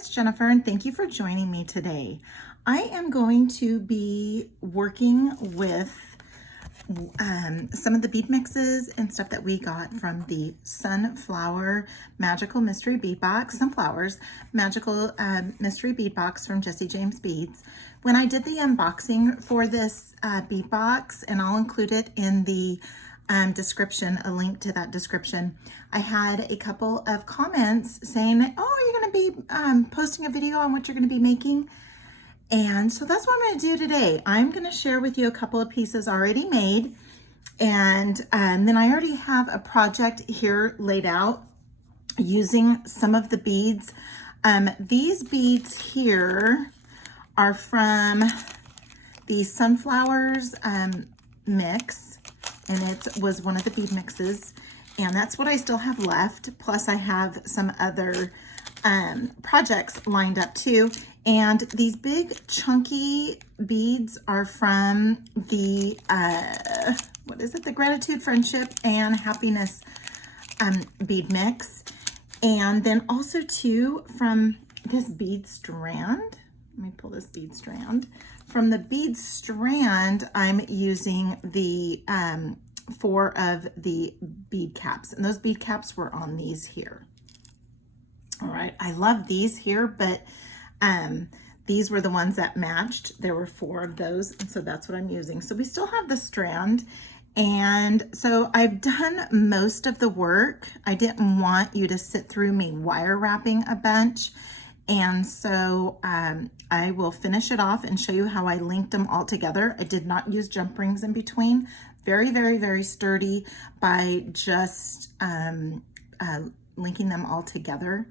it's Jennifer, and thank you for joining me today. I am going to be working with some of the bead mixes and stuff that we got from the Sunflower Magical Mystery Bead Box, Sunflowers Magical Mystery Bead Box from Jesse James Beads. When I did the unboxing for this bead box, and I'll include it in the description, a link to that description, I had a couple of comments saying, oh, you're going to be posting a video on what you're going to be making. And so that's what I'm going to do today. I'm going to share with you a couple of pieces already made. And then I already have a project here laid out using some of the beads. These beads here are from the Sunflowers mix. And it was one of the bead mixes. And that's what I still have left. Plus I have some other projects lined up too. And these big chunky beads are from the, what is it? The Gratitude, Friendship, and Happiness bead mix. And then also too from this bead strand. Let me pull this bead strand. From the bead strand, I'm using the 4 of the bead caps. And those bead caps were on these here. All right, I love these here, but these were the ones that matched. There were 4 of those, and so that's what I'm using. So we still have the strand, and so I've done most of the work. I didn't want you to sit through me wire wrapping a bunch, and so I will finish it off and show you how I linked them all together. I did not use jump rings in between. Very, very, very sturdy by just linking them all together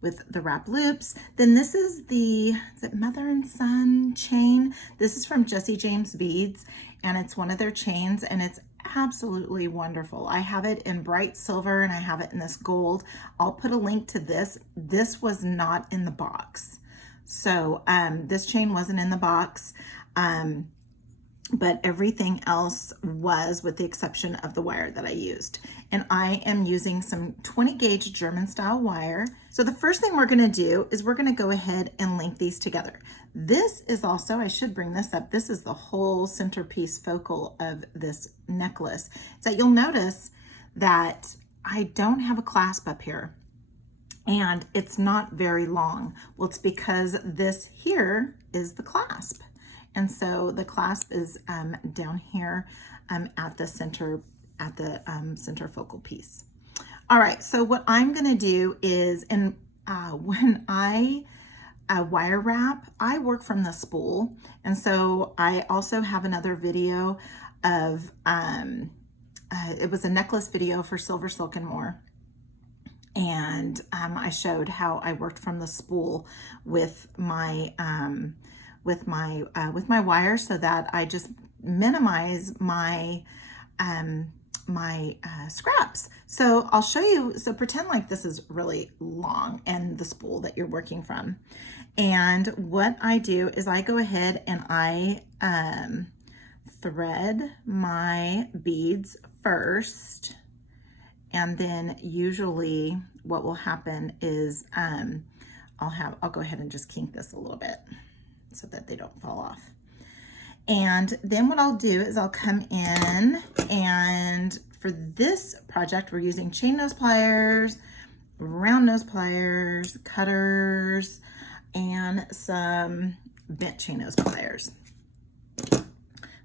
with the wrap loops. Then this is it Mother and Son chain? This is from Jesse James Beads, and it's one of their chains, and it's absolutely wonderful. I have it in bright silver and I have it in this gold. I'll put a link to this. This was not in the box. So this chain wasn't in the box, but everything else was, with the exception of the wire that I used. And I am using some 20 gauge German style wire. So the first thing we're gonna do is we're gonna go ahead and link these together. This is also, I should bring this up, this is the whole centerpiece focal of this necklace. So you'll notice that I don't have a clasp up here, and it's not very long. Well, it's because this here is the clasp. And so the clasp is down here at the center, center focal piece. All right, so what I'm gonna do is, and when I wire wrap, I work from the spool. And so I also have another video of, it was a necklace video for Silver Silk and More. And I showed how I worked from the spool with my wire, so that I just minimize my scraps. So I'll show you. So pretend like this is really long and the spool that you're working from. And what I do is I go ahead and I thread my beads first. And then usually what will happen is I'll go ahead and just kink this a little bit so that they don't fall off. And then what I'll do is I'll come in, and for this project, we're using chain nose pliers, round nose pliers, cutters, and some bent chain nose pliers. So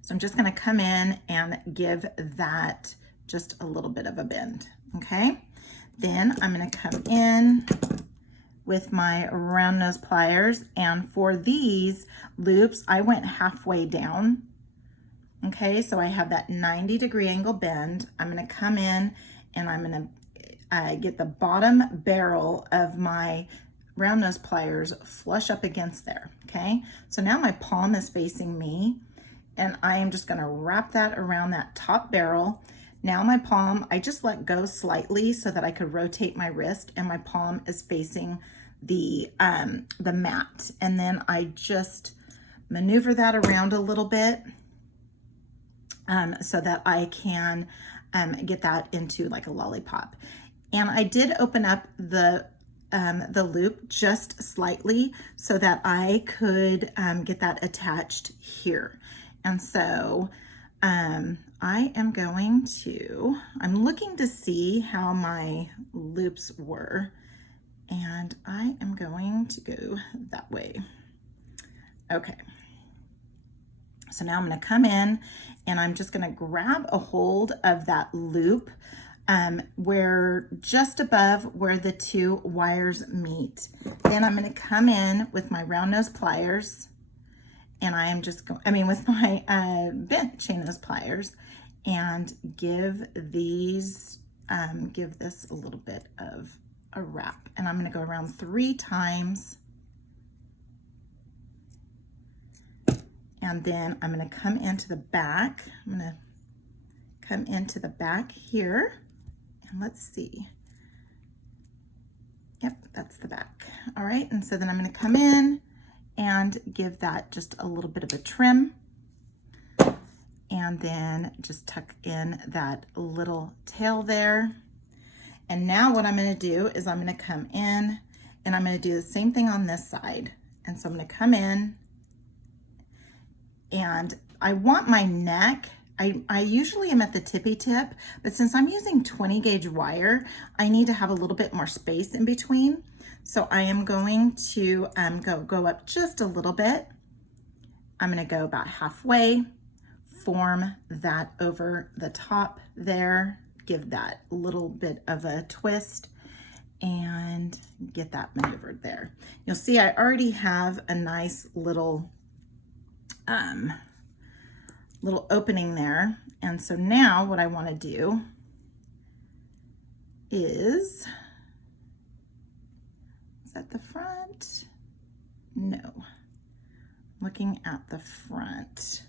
I'm just gonna come in and give that just a little bit of a bend, okay? Then I'm gonna come in with my round nose pliers, and for these loops, I went halfway down, okay? So I have that 90-degree angle bend. I'm gonna come in and I'm gonna get the bottom barrel of my round nose pliers flush up against there, okay? So now my palm is facing me, and I am just gonna wrap that around that top barrel. Now my palm, I just let go slightly so that I could rotate my wrist, and my palm is facing the mat. And then I just maneuver that around a little bit so that I can get that into like a lollipop. And I did open up the the loop just slightly so that I could get that attached here. And so I am going to, I'm looking to see how my loops were, and I am going to go that way. Okay. So now I'm going to come in and I'm just going to grab a hold of that loop where just above where the two wires meet. Then I'm going to come in with my round nose pliers, and I am just going, with my bent chain nose pliers, and give these, give this a little bit of a wrap. And I'm going to go around 3 times. And then I'm going to come into the back. I'm going to come into the back here, and let's see. Yep, that's the back. All right, and so then I'm going to come in and give that just a little bit of a trim, and then just tuck in that little tail there. And now what I'm going to do is I'm going to come in and I'm going to do the same thing on this side. And so I'm going to come in, and I want my neck, I usually am at the tippy tip, but since I'm using 20 gauge wire, I need to have a little bit more space in between. So I am going to go up just a little bit. I'm going to go about halfway, form that over the top there, give that little bit of a twist, and get that maneuvered there. You'll see I already have a nice little opening there. And so now what I want to do is that the front? No, looking at the front.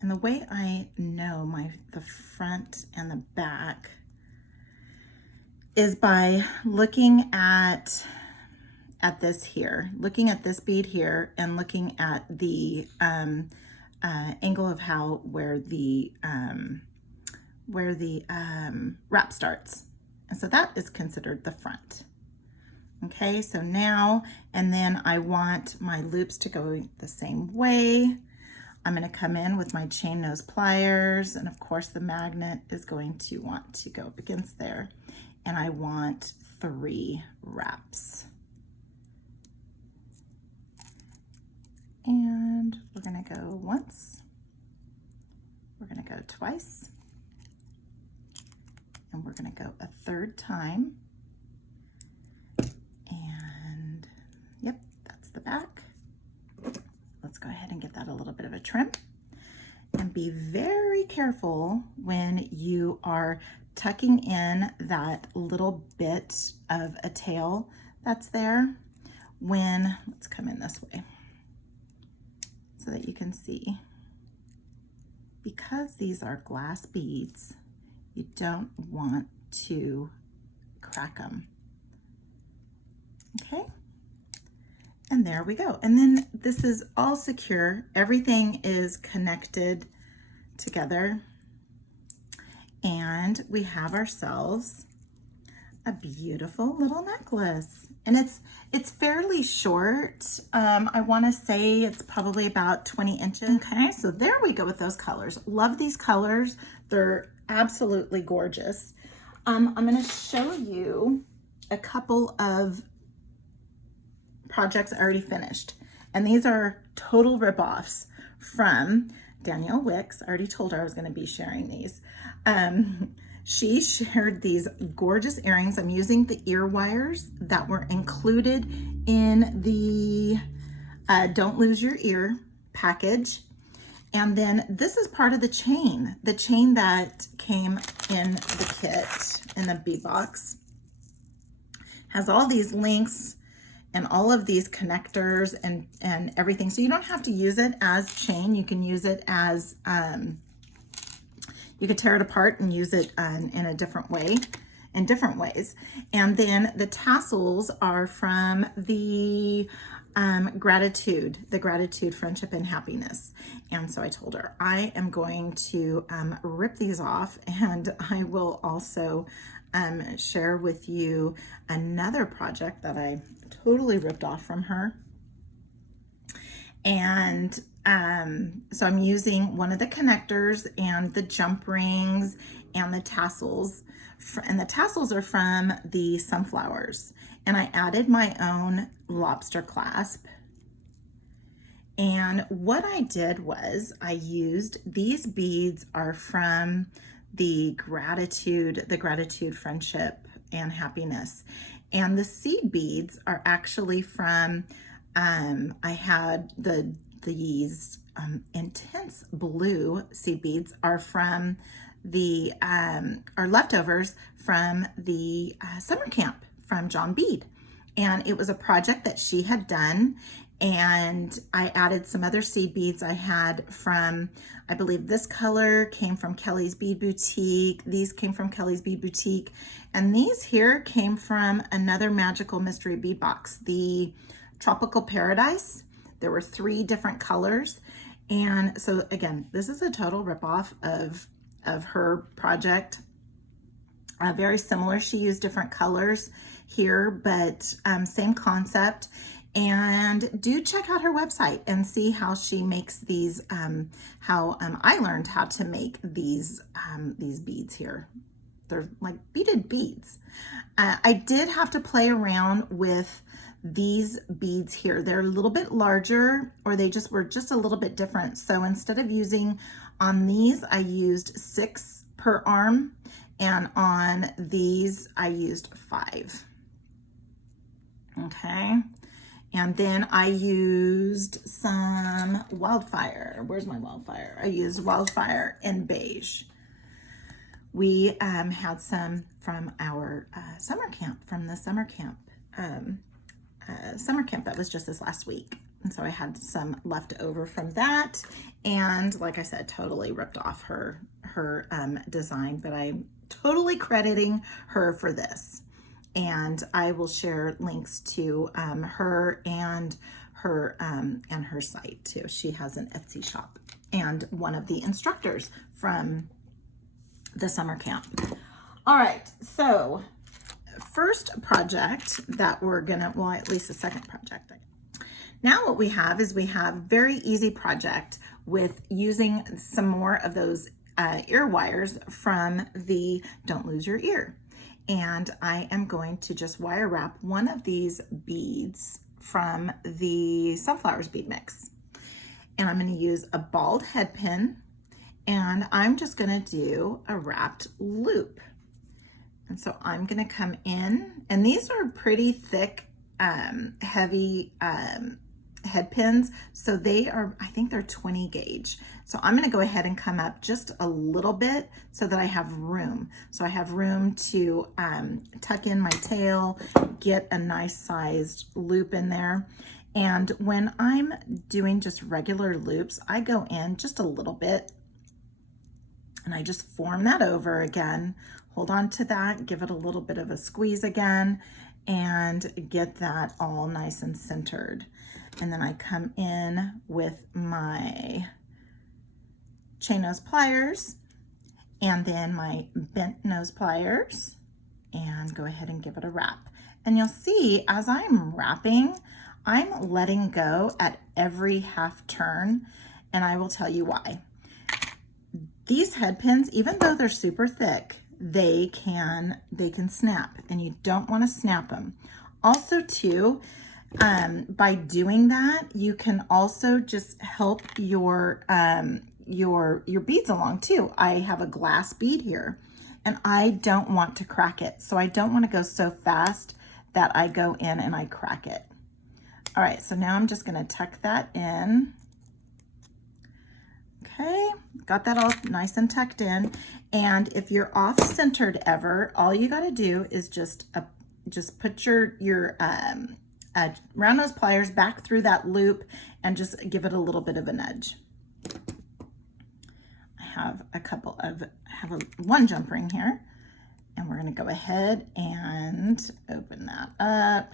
And the way I know the front and the back is by looking at this here, looking at this bead here, and looking at the angle of where the wrap starts. And so that is considered the front. Okay, so now, and then I want my loops to go the same way. I'm going to come in with my chain nose pliers, and of course the magnet is going to want to go up against there. And I want 3 wraps. And we're going to go once, we're going to go twice, and we're going to go a 3rd time. And yep, that's the back. Let's go ahead and get that a little bit of a trim. And be very careful when you are tucking in that little bit of a tail that's there. Let's come in this way so that you can see. Because these are glass beads, you don't want to crack them. Okay, and there we go. And then this is all secure. Everything is connected together, and we have ourselves a beautiful little necklace. And it's fairly short. I want to say it's probably about 20 inches. Okay, so there we go with those colors. Love these colors. They're absolutely gorgeous. I'm going to show you a couple of projects I already finished. And these are total ripoffs from Danielle Wicks. I already told her I was going to be sharing these. She shared these gorgeous earrings. I'm using the ear wires that were included in the Don't Lose Your Ear package. And then this is part of the chain that came in the kit, in the bead box. Has all these links and all of these connectors and everything. So you don't have to use it as chain. You can use it as, you could tear it apart and use it in a different way, in different ways. And then the tassels are from the gratitude, friendship, and happiness. And so I told her I am going to rip these off, and I will also share with you another project that I totally ripped off from her. And so I'm using one of the connectors and the jump rings and the tassels. And the tassels are from the sunflowers. And I added my own lobster clasp. And what I did was I used, these beads are from the gratitude, friendship, and happiness. And the seed beads are actually from, I had these intense blue seed beads are from the, are leftovers from the summer camp from John Bead. And it was a project that she had done. And I added some other seed beads I had from, I believe this color came from Kelly's Bead Boutique. These came from Kelly's Bead Boutique. And these here came from another Magical Mystery Bead Box, the Tropical Paradise. There were 3 different colors. And so again, this is a total ripoff of her project. Very similar, she used different colors here, but same concept. And do check out her website and see how she makes these, how I learned how to make these beads here. They're like beaded beads. I did have to play around with these beads here. They're a little bit larger, or they just were just a little bit different. So instead of using on these, I used 6 per arm, and on these I used 5. Okay. And then I used some wildfire. Where's my wildfire? I used wildfire in beige. We had some from our summer camp, from the summer camp that was just this last week. And so I had some left over from that. And like I said, totally ripped off her design, but I'm totally crediting her for this. And I will share links to her and her site too. She has an Etsy shop, and one of the instructors from the summer camp. All right, so first project that we're gonna, well, at least the second project. Now what we have is we have very easy project with using some more of those ear wires from the Don't Lose Your Ear. And I am going to just wire wrap one of these beads from the Sunflowers bead mix. And I'm going to use a balled head pin, and I'm just going to do a wrapped loop. And so I'm going to come in, and these are pretty thick, heavy head pins. So they are, I think they're 20 gauge. So I'm going to go ahead and come up just a little bit so that I have room. So I have room to tuck in my tail, get a nice sized loop in there. And when I'm doing just regular loops, I go in just a little bit and I just form that over again. Hold on to that, give it a little bit of a squeeze again, and get that all nice and centered. And then I come in with my chain nose pliers and then my bent nose pliers, and go ahead and give it a wrap. And you'll see as I'm wrapping, I'm letting go at every half turn, and I will tell you why. These head pins, even though they're super thick, they can snap, and you don't want to snap them. Also too, by doing that, you can also just help your beads along too. I have a glass bead here, and I don't want to crack it. So I don't want to go so fast that I go in and I crack it. All right, so now I'm just going to tuck that in. Okay, got that all nice and tucked in. And if you're off centered ever, all you got to do is just put your round nose pliers back through that loop and just give it a little bit of a nudge. I have one jump ring here, and we're going to go ahead and open that up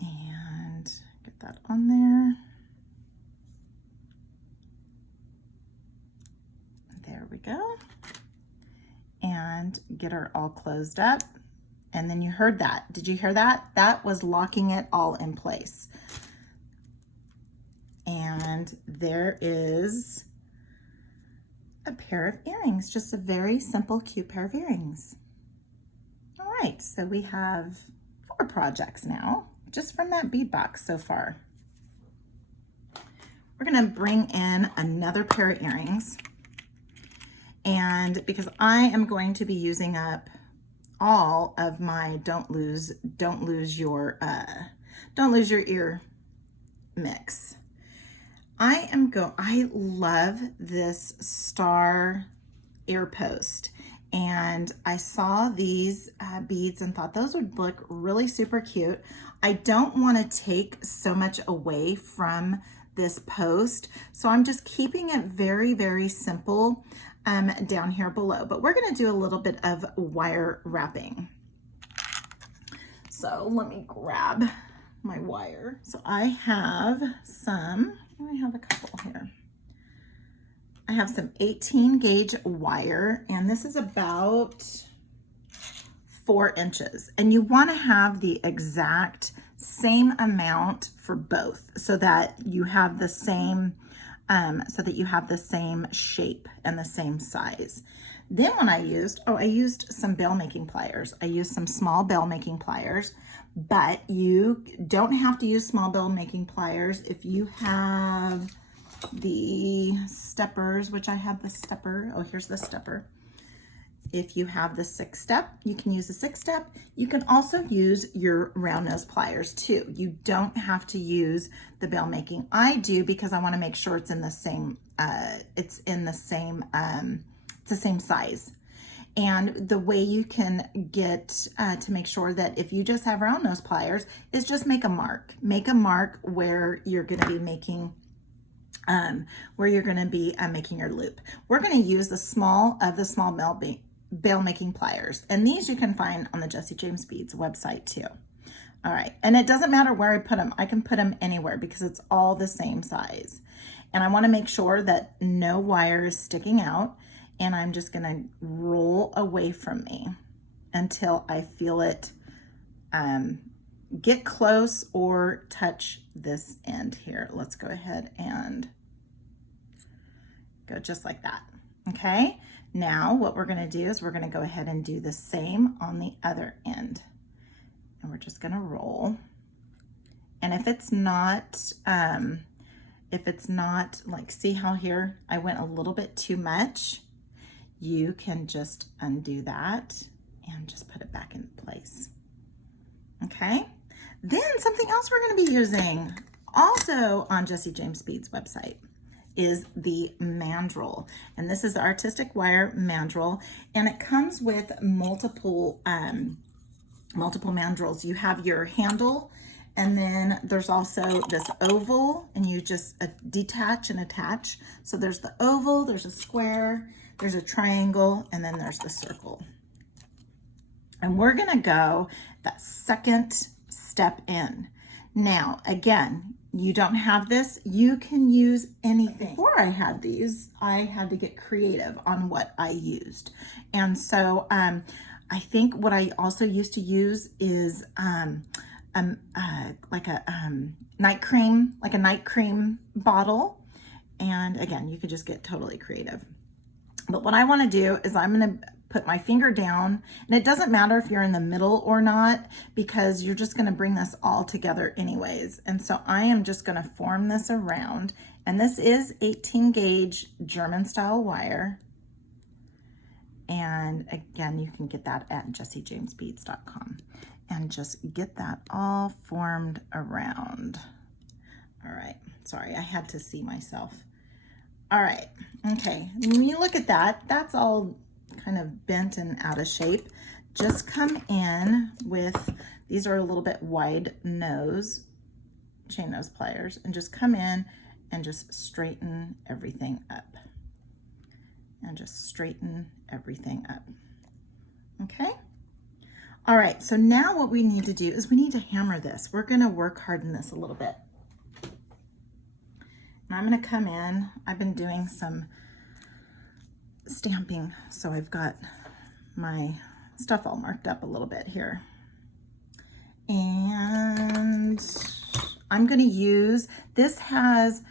and get that on there. There we go. and get her all closed up. And then you heard that. Did you hear that? That was locking it all in place. And there is a pair of earrings, just a very simple, cute pair of earrings. All right, so we have 4 projects now, just from that bead box so far. We're gonna bring in another pair of earrings. And because I am going to be using up all of my don't lose your ear mix. I love this star ear post, and I saw these beads and thought those would look really super cute. I don't want to take so much away from this post, so I'm just keeping it very, very simple down here below, but we're going to do a little bit of wire wrapping. So let me grab my wire. So I have a couple here. I have some 18 gauge wire, and this is about 4 inches. And you want to have the exact same amount for both so that you have the same shape and the same size. Then when I used some bail making pliers. I used some small bail making pliers, but you don't have to use small bail making pliers if you have the steppers, which I have the stepper. Oh, here's the stepper. If you have the 6-step, you can use the 6-step. You can also use your round nose pliers too. You don't have to use the bail making. I do because I want to make sure it's in the same it's the same size. And the way you can get to make sure that if you just have round nose pliers is just make a mark. Make a mark where you're going to be making making your loop. We're going to use the small bail making pliers, and these you can find on the Jessie James Beads website too. All right, and it doesn't matter where I put them. I can put them anywhere because it's all the same size. And I want to make sure that no wire is sticking out, and I'm just going to roll away from me until I feel it get close or touch this end here. Let's go ahead and go just like that. Okay, now what we're going to do is we're going to go ahead and do the same on the other end, and we're just going to roll. And if it's not like, see how here I went a little bit too much, you can just undo that and just put it back in place. Okay, then something else we're going to be using also on Jessie James Beads website is the mandrel. And this is the artistic wire mandrel, and it comes with multiple mandrels. You have your handle, and then there's also this oval, and you just detach and attach. So there's the oval, there's a square, there's a triangle, and then there's the circle. And we're gonna go that second step in. Now, again, you don't have this, you can use anything. Before I had these, I had to get creative on what I used. And so I think what I also used to use is like a night cream bottle. And again, you could just get totally creative. But what I want to do is I'm going to put my finger down, and it doesn't matter if you're in the middle or not, because you're just going to bring this all together anyways. And so I am just going to form this around, and this is 18 gauge German style wire. And again, you can get that at jessiejamesbeads.com, and just get that all formed around. All right, sorry, I had to see myself. All right, okay, when you look at that, that's all kind of bent and out of shape. Just come in with, these are a little bit wide nose, chain nose pliers, and just come in and just straighten everything up. And just straighten everything up. Okay? All right, so now what we need to do is we need to hammer this. We're gonna work harden this a little bit. And I'm gonna come in, I've been doing some stamping, so I've got my stuff all marked up a little bit here. And I'm going to use, this has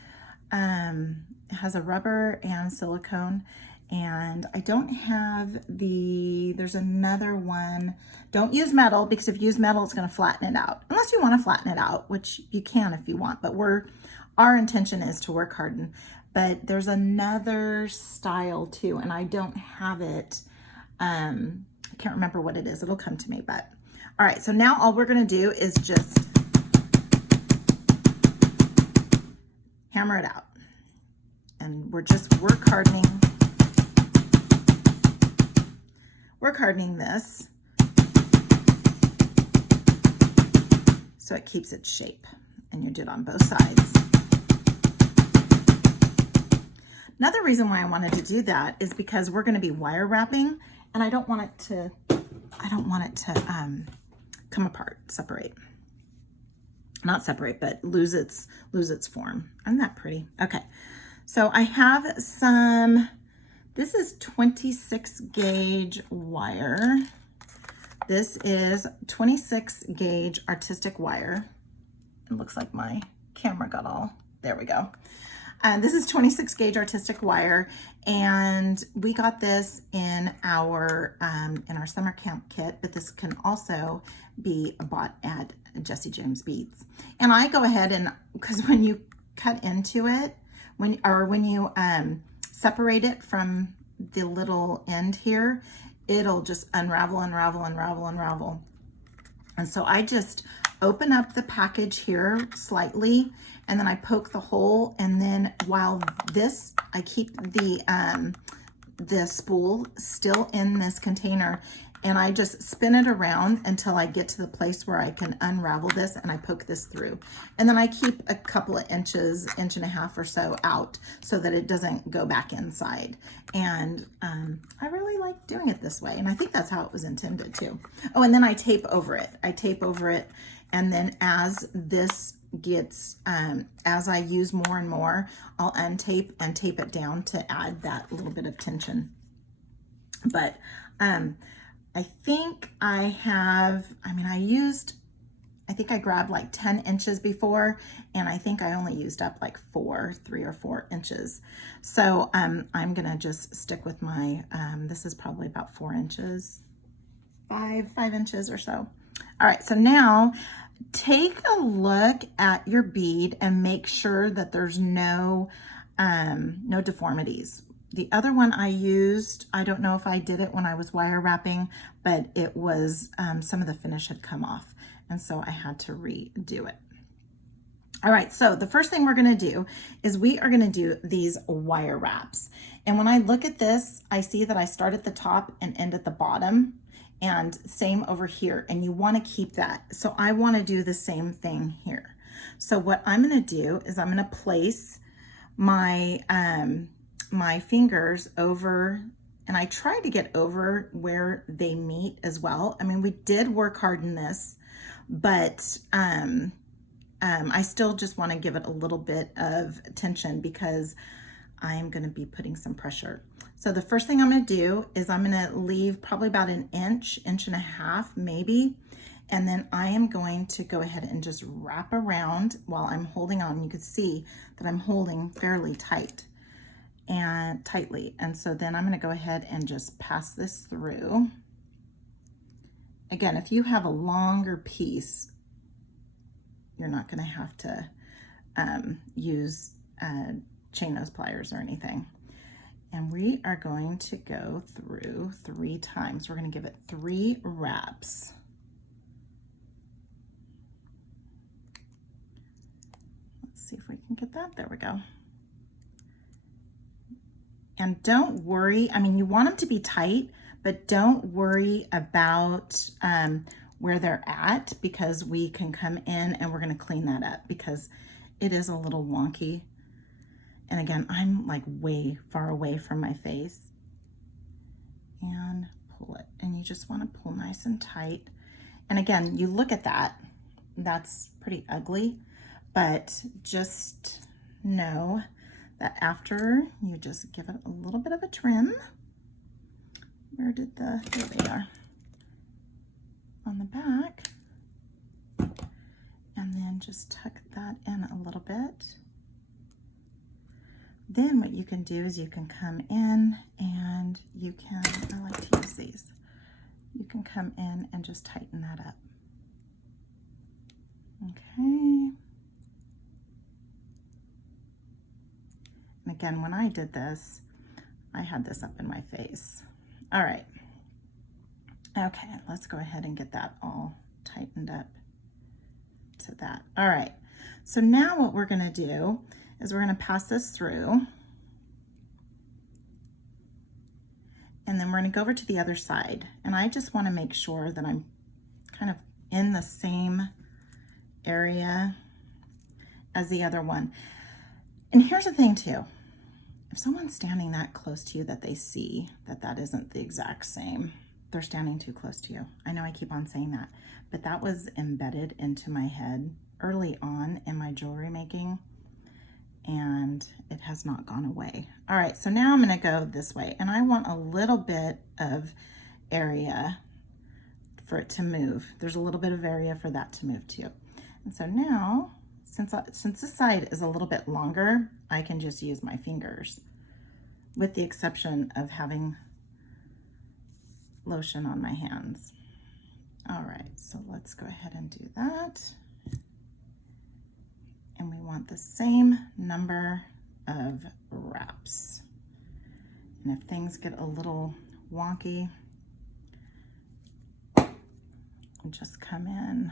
a rubber and silicone, and I don't have there's another one. Don't use metal, because if you use metal, it's going to flatten it out. Unless you want to flatten it out, which you can if you want, but our intention is to work harden. But there's another style too, and I don't have it. I can't remember what it is. It'll come to me, but all right. So now all we're going to do is just hammer it out. And we're just work hardening this so it keeps its shape, and you do it on both sides. Another reason why I wanted to do that is because we're going to be wire wrapping, and I don't want it to come apart, separate. Not separate, but lose its form. Isn't that pretty? Okay. So I have some, this is 26 gauge wire. This is 26 gauge artistic wire. It looks like my camera got all, there we go. This is 26 gauge artistic wire, and we got this in our summer camp kit, but this can also be bought at Jesse James Beads. And I go ahead and, because when you cut into it, when you separate it from the little end here, it'll just unravel. And so I just open up the package here slightly, and then I poke the hole, and then while this, I keep the spool still in this container, and I just spin it around until I get to the place where I can unravel this, and I poke this through. And then I keep a couple of inches, inch and a half or so out so that it doesn't go back inside. And I really like doing it this way, and I think that's how it was intended too. Oh, and then I tape over it. And then as this gets, as I use more and more, I'll untape and tape it down to add that little bit of tension. But I think I think I grabbed like 10 inches before, and I think I only used up like 3 or 4 inches. So I'm gonna just stick with my, this is probably about 4 inches, 5 inches or so. All right, so now take a look at your bead and make sure that there's no deformities. The other one I used, I don't know if I did it when I was wire wrapping, but it was, some of the finish had come off, and so I had to redo it. All right, so the first thing we're gonna do is we are gonna do these wire wraps. And when I look at this, I see that I start at the top and end at the bottom, and same over here, and you wanna keep that. So I wanna do the same thing here. So what I'm gonna do is I'm gonna place my, my fingers over, and I try to get over where they meet as well. I mean, we did work hard in this, but I still just want to give it a little bit of tension because I'm going to be putting some pressure. So the first thing I'm going to do is I'm going to leave probably about an inch and a half maybe, and then I am going to go ahead and just wrap around while I'm holding on. You can see that I'm holding fairly tight and tightly. And so then I'm going to go ahead and just pass this through. Again, if you have a longer piece, you're not going to have to use chain nose pliers or anything. And we are going to go through 3 times. We're going to give it 3 wraps. Let's see if we can get that. There we go. And don't worry, I mean, you want them to be tight, but don't worry about where they're at, because we can come in and we're going to clean that up because it is a little wonky. And again, I'm like way far away from my face. And pull it, and you just want to pull nice and tight. And again, you look at that, that's pretty ugly, but just know that after you just give it a little bit of a trim, Where did there they are. On the back. And then just tuck that in a little bit. Then what you can do is you can come in and you can, I like to use these. You can come in and just tighten that up. Okay. And again, when I did this, I had this up in my face. All right. Okay, let's go ahead and get that all tightened up to that. All right. So now what we're going to do is we're going to pass this through. And then we're going to go over to the other side. And I just want to make sure that I'm kind of in the same area as the other one. And here's the thing too. If someone's standing that close to you that they see that that isn't the exact same, they're standing too close to you. I know I keep on saying that, but that was embedded into my head early on in my jewelry making, and it has not gone away. All right, so now I'm gonna go this way, and I want a little bit of area for it to move. There's a little bit of area for that to move too. And so now, since this side is a little bit longer, I can just use my fingers, with the exception of having lotion on my hands. All right, so let's go ahead and do that. And we want the same number of wraps. And if things get a little wonky, just come in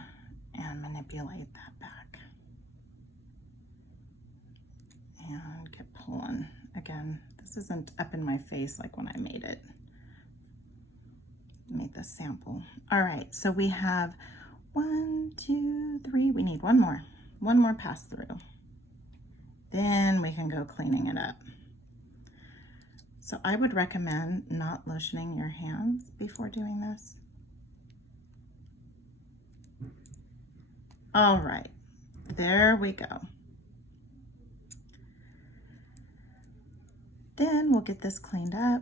and manipulate that back. And get pulling. Again, this isn't up in my face like when I made it. Made the sample. All right, so we have 1, 2, 3. We need one more pass through. Then we can go cleaning it up. So I would recommend not lotioning your hands before doing this. All right, there we go. Then we'll get this cleaned up.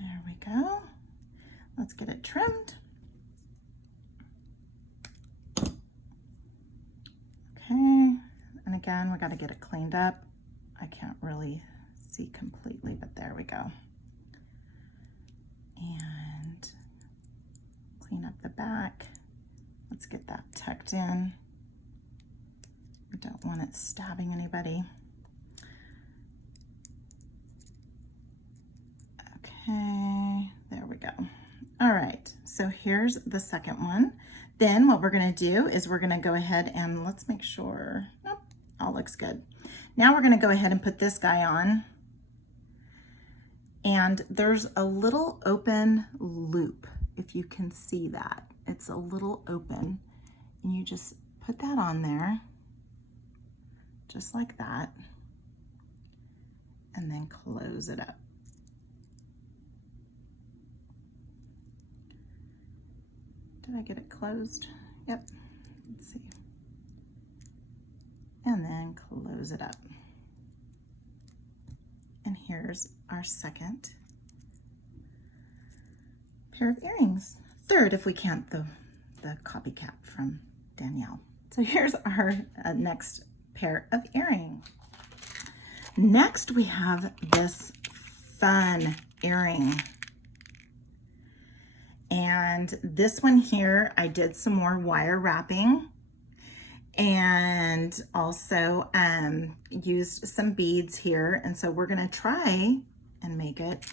There we go. Let's get it trimmed. Okay, and again, we got to get it cleaned up. I can't really see completely, but there we go. And clean up the back. Let's get that tucked in. We don't want it stabbing anybody. Okay, there we go. All right, so here's the second one. Then what we're gonna do is we're gonna go ahead and let's make sure, nope, all looks good. Now we're gonna go ahead and put this guy on. And there's a little open loop, if you can see that. It's a little open, and you just put that on there, just like that, and then close it up. Did I get it closed? Yep, let's see. And then close it up. And here's our second pair of earrings. Third, if we count the copycat from Danielle. So here's our next pair of earrings. Next, we have this fun earring. And this one here, I did some more wire wrapping and also used some beads here. And so we're gonna try and make it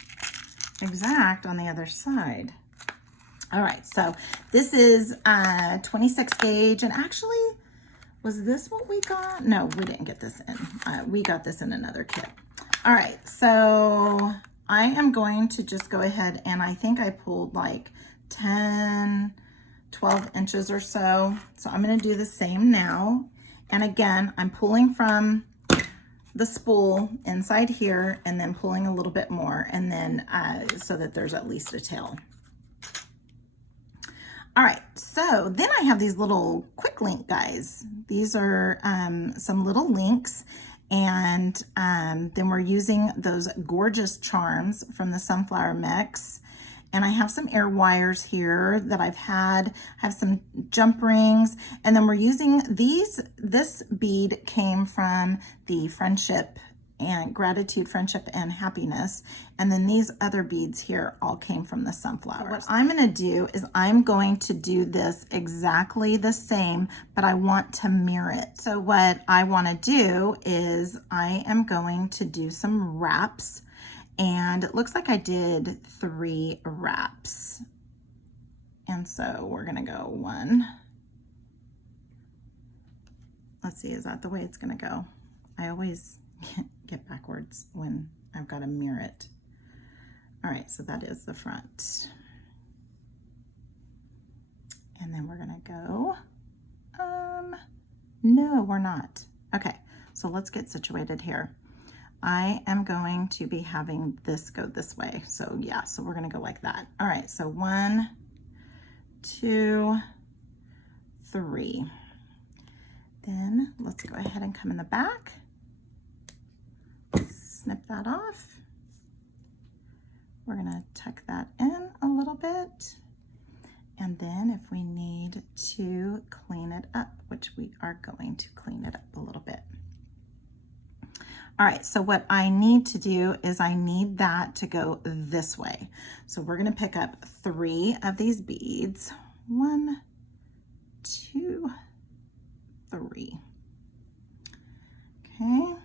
exact on the other side. All right, so this is 26 gauge, and actually, was this what we got? No, we didn't get this in. We got this in another kit. All right, so I am going to just go ahead, and I think I pulled like 10, 12 inches or so. So I'm gonna do the same now. And again, I'm pulling from the spool inside here and then pulling a little bit more, and then so that there's at least a tail. All right, so then I have these little quick link guys. These are some little links, And then we're using those gorgeous charms from the sunflower mix. And I have some air wires here that I've had. I have some jump rings. And then we're using these. This bead came from the friendship and gratitude, friendship, and happiness. And then these other beads here all came from the sunflowers. So what I'm gonna do is I'm going to do this exactly the same, but I want to mirror it. So what I wanna do is I am going to do some wraps, and it looks like I did 3 wraps. And so we're gonna go 1. Let's see, is that the way it's gonna go? I always get backwards when I've got to mirror it. All right, so that is the front. And then we're gonna go, no, we're not. Okay, so let's get situated here. I am going to be having this go this way. So yeah, so we're gonna go like that. All right, so 1, 2, 3. Then let's go ahead and come in the back. Snip that off. We're gonna tuck that in a little bit. And then if we need to clean it up, which we are going to clean it up a little bit. All right, so what I need to do is I need that to go this way. So we're gonna pick up 3 of these beads. 1, 2, 3. Okay.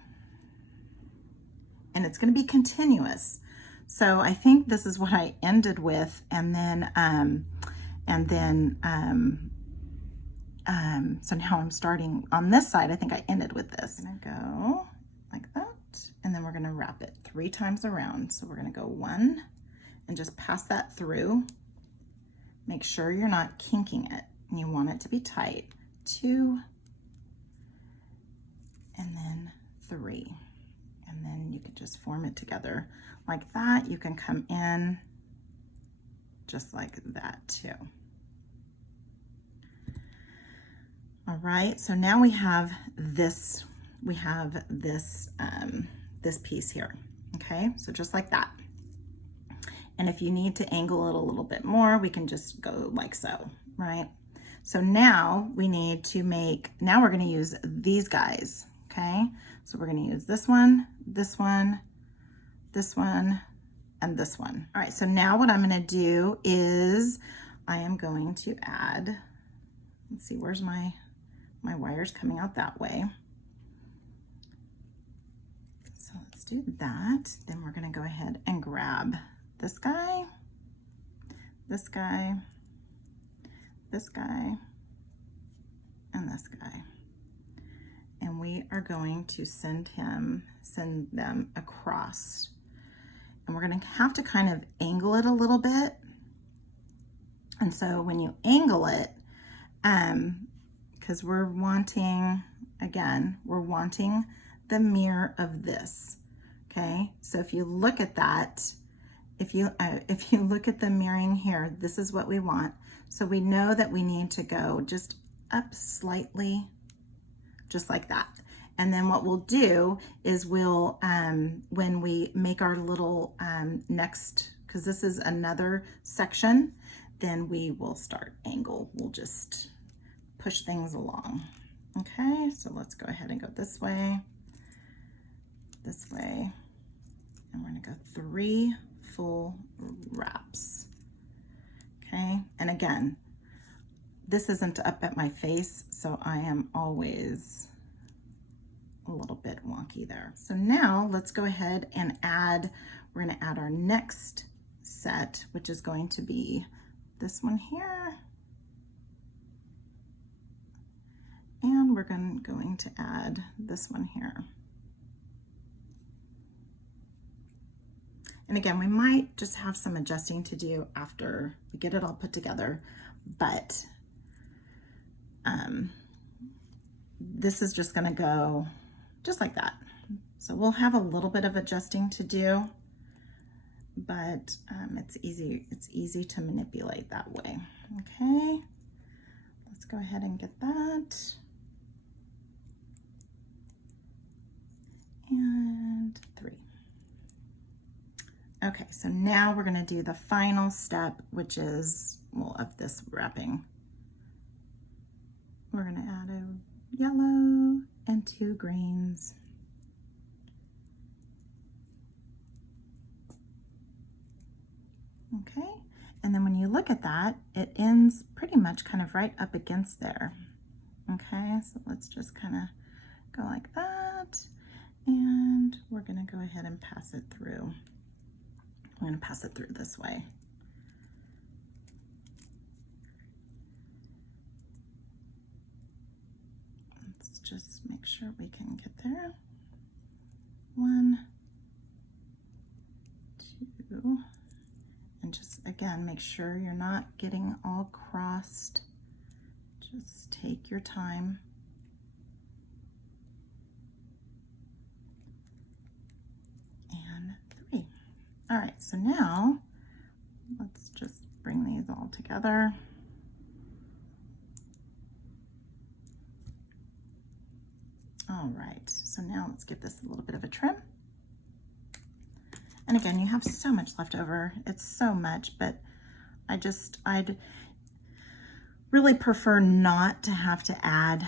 And it's going to be continuous. So I think this is what I ended with, and then so now I'm starting on this side. I think I ended with this. I'm gonna go like that, and then we're gonna wrap it 3 times around. So we're gonna go 1 and just pass that through. Make sure you're not kinking it, and you want it to be tight. 2, and then 3. And then you can just form it together like that. You can come in just like that too. All right, so now we have this, this piece here, okay? So just like that. And if you need to angle it a little bit more, we can just go like so, right? So now we need to make, now we're gonna use these guys, okay? So we're gonna use this one, this one, this one, and this one. All right, so now what I'm gonna do is I am going to add, let's see, where's my wires coming out that way. So let's do that. Then we're gonna go ahead and grab this guy, this guy, this guy, and this guy. And we are going to send them across. And we're gonna have to kind of angle it a little bit. And so when you angle it, because we're wanting, again, we're wanting the mirror of this, okay? So if you look at that, if you look at the mirroring here, this is what we want. So we know that we need to go just up slightly, just like that. And then what we'll do is we'll, when we make our little next, because this is another section, then we will start angle. We'll just push things along. Okay, so let's go ahead and go this way, and we're gonna go 3 full wraps. Okay, and again, this isn't up at my face, so I am always a little bit wonky there. So now let's go ahead and add, we're gonna add our next set, which is going to be this one here. And we're going to add this one here. And again, we might just have some adjusting to do after we get it all put together, but this is just gonna go just like that. So we'll have a little bit of adjusting to do, but it's easy to manipulate that way. Okay, let's go ahead and get that. Okay, so now we're gonna do the final step, which is, well, of this wrapping. We're gonna add a yellow and 2 greens. Okay, and then when you look at that, it ends pretty much kind of right up against there. Okay, so let's just kind of go like that, and we're gonna go ahead and pass it through. I'm gonna pass it through this way. Let's just make sure we can get there. 1, 2, and just again, make sure you're not getting all crossed. Just take your time. And 3. All right, so now let's just bring these all together. All right, so now let's give this a little bit of a trim. And again, you have so much left over. It's so much, but I'd really prefer not to have to add,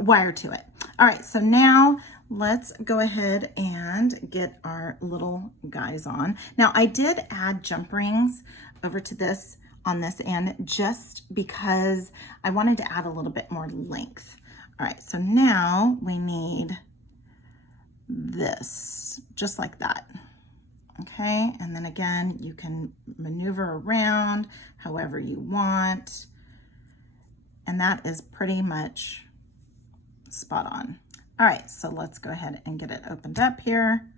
wire to it. All right, so now let's go ahead and get our little guys on. Now I did add jump rings over to this on this end just because I wanted to add a little bit more length. All right, so now we need this, just like that. Okay, and then again, you can maneuver around however you want. And that is pretty much spot on. All right, so let's go ahead and get it opened up here.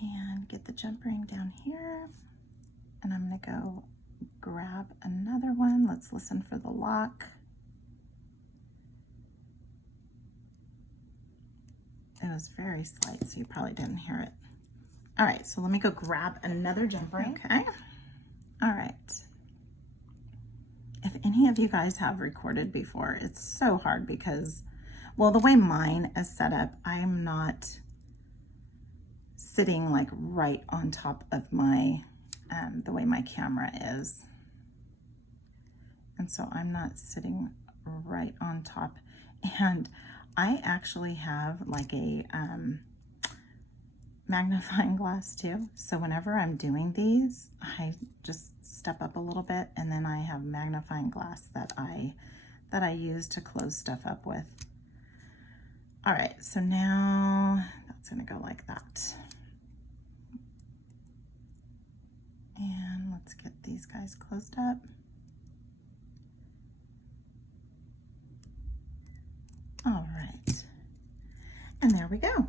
And get the jump ring down here. And I'm gonna go grab another one. Let's listen for the lock. It was very slight, so you probably didn't hear it. All right, so let me go grab another jump ring. Okay, all right. If any of you guys have recorded before, it's so hard because, well, the way mine is set up, I'm not sitting like right on top of my, the way my camera is. And so I'm not sitting right on top. And I actually have like a magnifying glass too. So whenever I'm doing these, I just step up a little bit, and then I have magnifying glass that I use to close stuff up with. All right, so now that's gonna go like that. And let's get these guys closed up. All right, and there we go.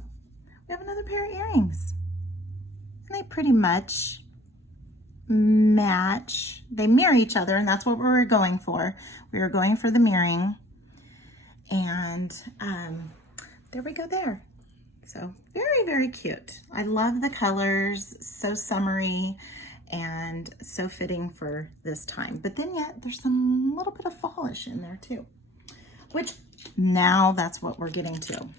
We have another pair of earrings. And they pretty much match. They mirror each other, and that's what we were going for. We were going for the mirroring. And there we go there. So very, very cute. I love the colors, so summery and so fitting for this time. But then yet there's some little bit of fallish in there too, which now that's what we're getting to.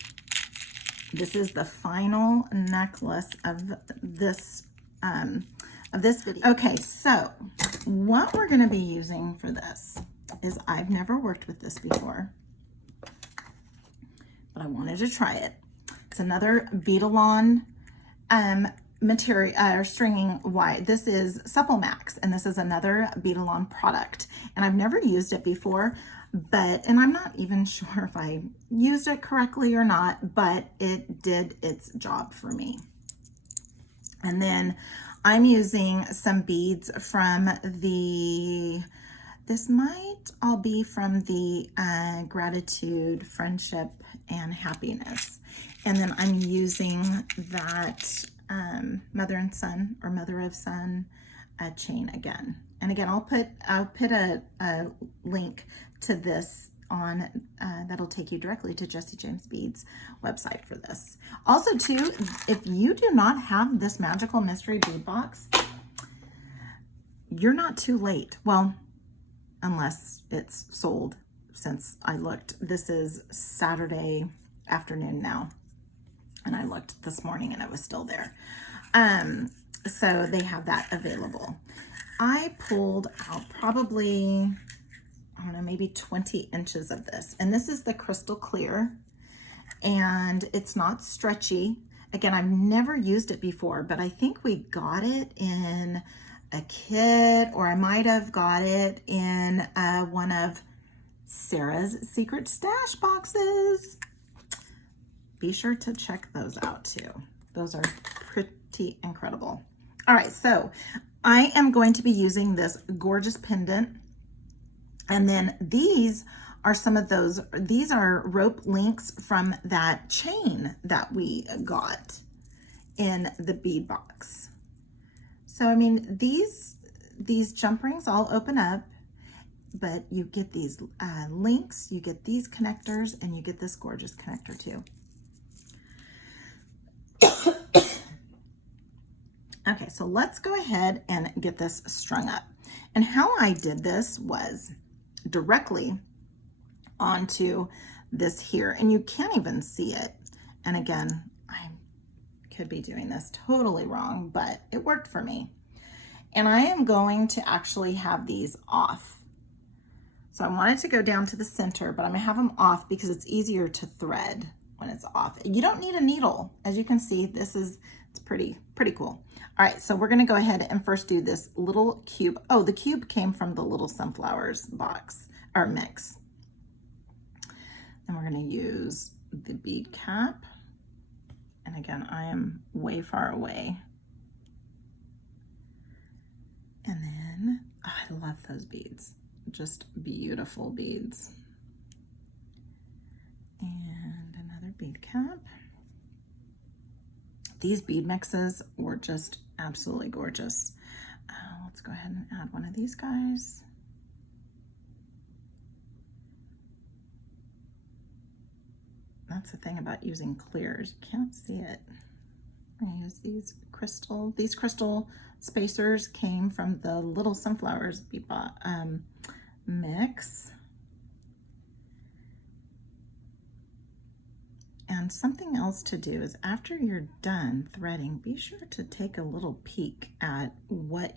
This is the final necklace of this video. Okay, so what we're gonna be using for this is, I've never worked with this before, but I wanted to try it. It's another Bead-along material or stringing wire. This is Supple Max, and this is another Bead-along product, and I've never used it before, and I'm not even sure if I used it correctly or not, but it did its job for me. And then I'm using some beads from this might all be from the Gratitude, Friendship, and Happiness. And then I'm using that Mother and Son, or Mother of Son chain again. And again, I'll put a link to this on that'll take you directly to Jessie James Beads website for this. Also too, if you do not have this magical mystery bead box, you're not too late. Well, unless it's sold since I looked. This is Saturday afternoon now, and I looked this morning and it was still there. So they have that available. I pulled out probably, I don't know, maybe 20 inches of this. And this is the crystal clear, and it's not stretchy. Again, I've never used it before, but I think we got it in a kit, or I might have got it in one of Sarah's secret stash boxes. Be sure to check those out too. Those are pretty incredible. All right, so I am going to be using this gorgeous pendant. And then these are some of those, these are rope links from that chain that we got in the bead box. So, I mean, these jump rings all open up, but you get these links, you get these connectors, and you get this gorgeous connector too. Okay, so let's go ahead and get this strung up. And how I did this was directly onto this here, and you can't even see it. And again, I could be doing this totally wrong, but it worked for me. And I am going to actually have these off. So I wanted to go down to the center, but I'm gonna have them off because it's easier to thread when it's off. You don't need a needle. As you can see, it's pretty cool. All right, so we're gonna go ahead and first do this little cube. Oh, the cube came from the little sunflowers box, or mix. And we're gonna use the bead cap. And again, I am way far away. And then, oh, I love those beads. Just beautiful beads. And another bead cap. These bead mixes were just absolutely gorgeous. Let's go ahead and add one of these guys. That's the thing about using clears. You can't see it. I'm gonna use these crystal spacers came from the little sunflowers we bought mix. And something else to do is after you're done threading, be sure to take a little peek at what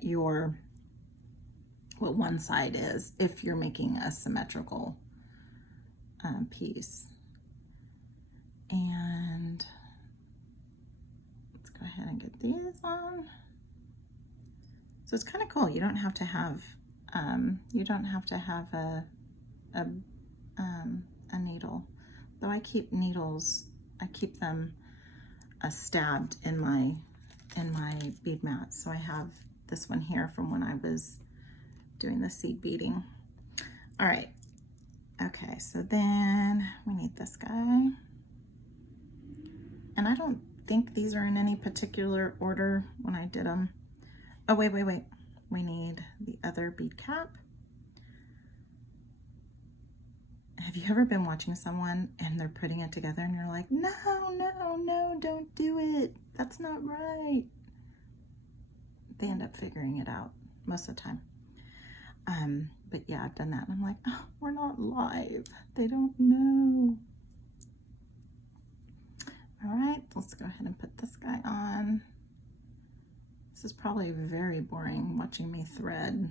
one side is if you're making a symmetrical piece. And let's go ahead and get these on. So it's kind of cool. You don't have to have a needle. Though I keep needles, I keep them stabbed in my bead mat. So I have this one here from when I was doing the seed beading. All right. Okay, so then we need this guy. And I don't think these are in any particular order when I did them. Oh, wait. We need the other bead cap. Have you ever been watching someone and they're putting it together and you're like, no, don't do it. That's not right. They end up figuring it out most of the time. But yeah, I've done that. And I'm like, oh, we're not live. They don't know. All right, let's go ahead and put this guy on. This is probably very boring watching me thread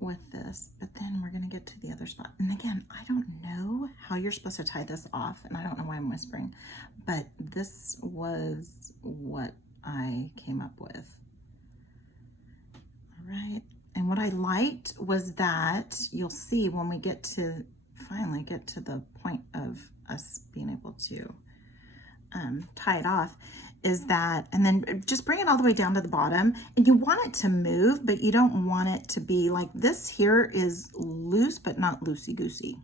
with this, but then we're gonna get to the other spot. And again, I don't know how you're supposed to tie this off, and I don't know why I'm whispering, but this was what I came up with. All right, and what I liked was that you'll see when we finally get to the point of us being able to tie it off, is that, and then just bring it all the way down to the bottom, and you want it to move, but you don't want it to be like this here is loose, but not loosey-goosey.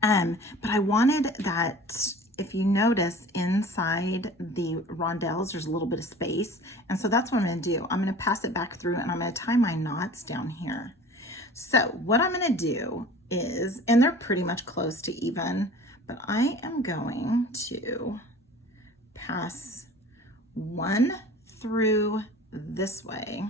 But I wanted that, if you notice inside the rondelles, there's a little bit of space. And so that's what I'm gonna do. I'm gonna pass it back through and I'm gonna tie my knots down here. So what I'm gonna do is, and they're pretty much close to even, but I am going to pass one through this way,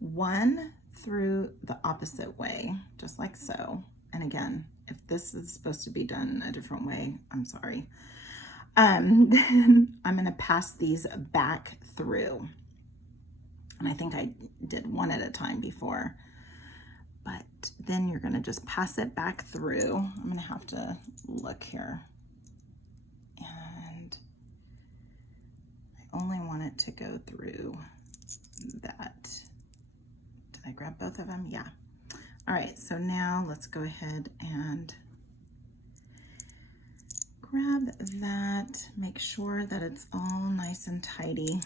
one through the opposite way, just like so. And again, if this is supposed to be done a different way, I'm sorry. Then I'm gonna pass these back through. And I think I did one at a time before, but then you're gonna just pass it back through. I'm gonna have to look here. And I only want it to go through that. Did I grab both of them? Yeah. All right, so now let's go ahead and grab that, make sure that it's all nice and tidy.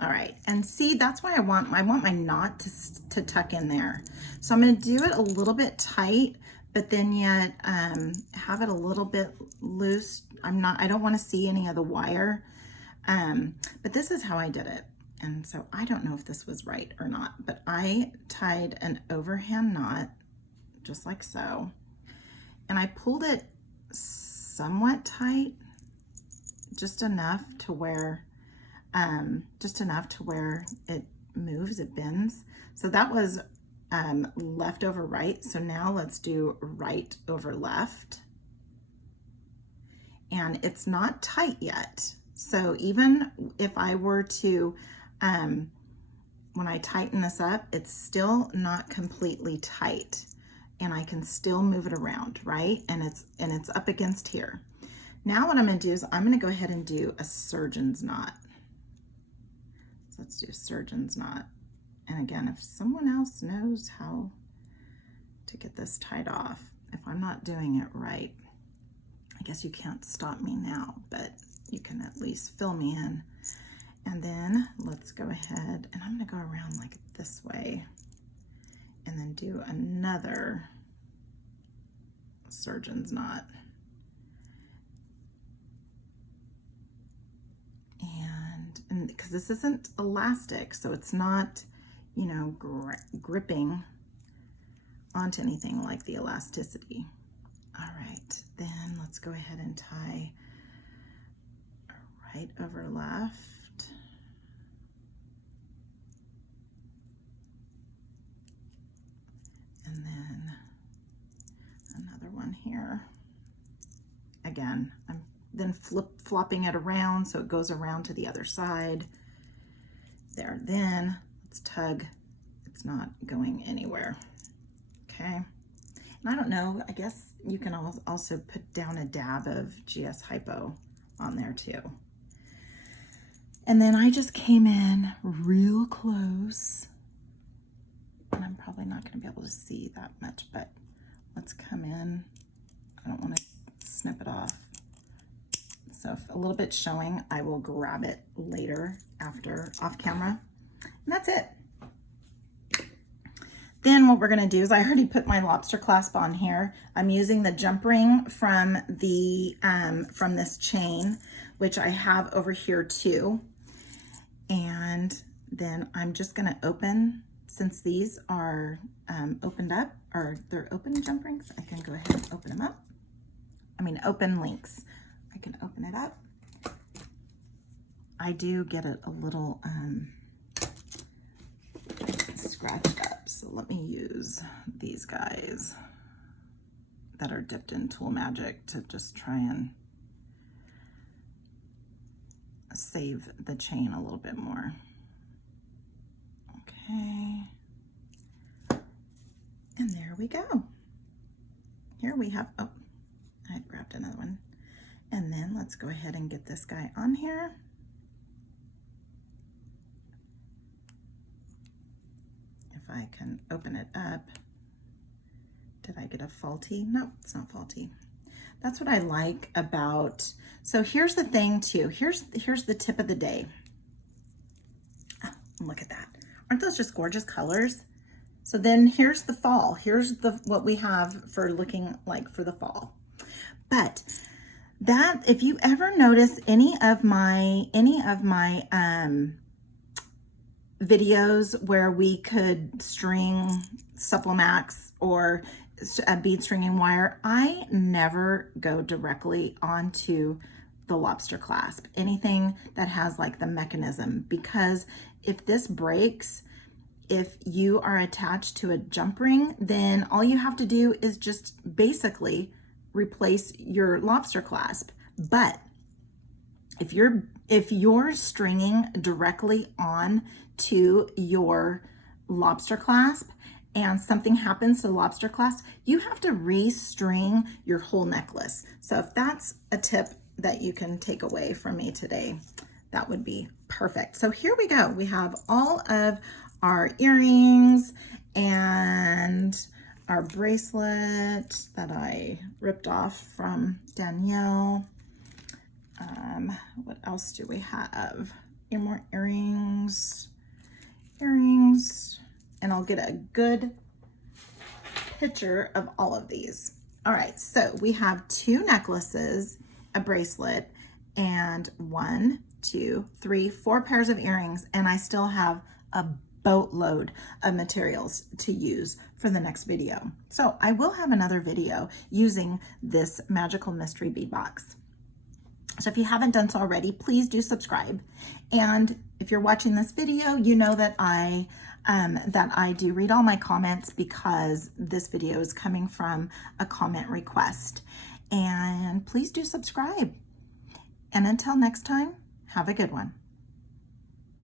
All right, and see, that's why I want my knot to tuck in there. So I'm gonna do it a little bit tight, but then yet have it a little bit loose. I don't wanna see any of the wire, but this is how I did it. And so I don't know if this was right or not, but I tied an overhand knot, just like so, and I pulled it somewhat tight, just enough to where it moves, it bends. So that was left over right. So now let's do right over left. And it's not tight yet. So even if I were to, when I tighten this up, it's still not completely tight. And I can still move it around, right? And it's up against here. Now what I'm gonna do is I'm gonna go ahead and do a surgeon's knot. So let's do a surgeon's knot. And again, if someone else knows how to get this tied off, if I'm not doing it right, I guess you can't stop me now, but you can at least fill me in. And then let's go ahead and I'm gonna go around like this way and then do another surgeon's knot. And because this isn't elastic, so it's not, you know, gripping onto anything like the elasticity. All right, then let's go ahead and tie right over left. And then another one here. Again, I'm then flopping it around so it goes around to the other side. There, then let's tug. It's not going anywhere. Okay. And I don't know, I guess you can also put down a dab of GS Hypo on there too. And then I just came in real close. And I'm probably not gonna be able to see that much, but let's come in. I don't wanna snip it off. So if a little bit showing, I will grab it later after off camera. And that's it. Then what we're gonna do is I already put my lobster clasp on here. I'm using the jump ring from the from this chain, which I have over here too. And then I'm just gonna open, since these are opened up, or they're open jump rings, I can go ahead and open them up. I mean, open links. I can open it up. I do get it a little scratched up, so let me use these guys that are dipped in Tool Magic to just try and save the chain a little bit more. Okay, and there we go. Here we have, oh, I grabbed another one. And then let's go ahead and get this guy on here. If I can open it up. Did I get a faulty? No, it's not faulty. That's what I like about, so here's the thing too. Here's the tip of the day. Oh, look at that. Aren't those just gorgeous colors? So then here's the fall. Here's what we have for looking like for the fall. But that, if you ever notice any of my videos where we could string Supplemax or a bead stringing wire, I never go directly onto the lobster clasp, anything that has like the mechanism, because if this breaks, If you are attached to a jump ring, then all you have to do is just basically replace your lobster clasp. But if you're stringing directly on to your lobster clasp and something happens to the lobster clasp, you have to restring your whole necklace. So if that's a tip that you can take away from me today, that would be perfect. So here we go. We have all of our earrings and our bracelet that I ripped off from Danielle. What else do we have? More earrings, and I'll get a good picture of all of these. All right, so we have 2 necklaces, a bracelet, and 1, 2, 3, 4 pairs of earrings, and I still have a boatload of materials to use for the next video. So I will have another video using this magical mystery bead box. So if you haven't done so already, please do subscribe. And if you're watching this video, you know that I do read all my comments because this video is coming from a comment request. And please do subscribe. And until next time, have a good one.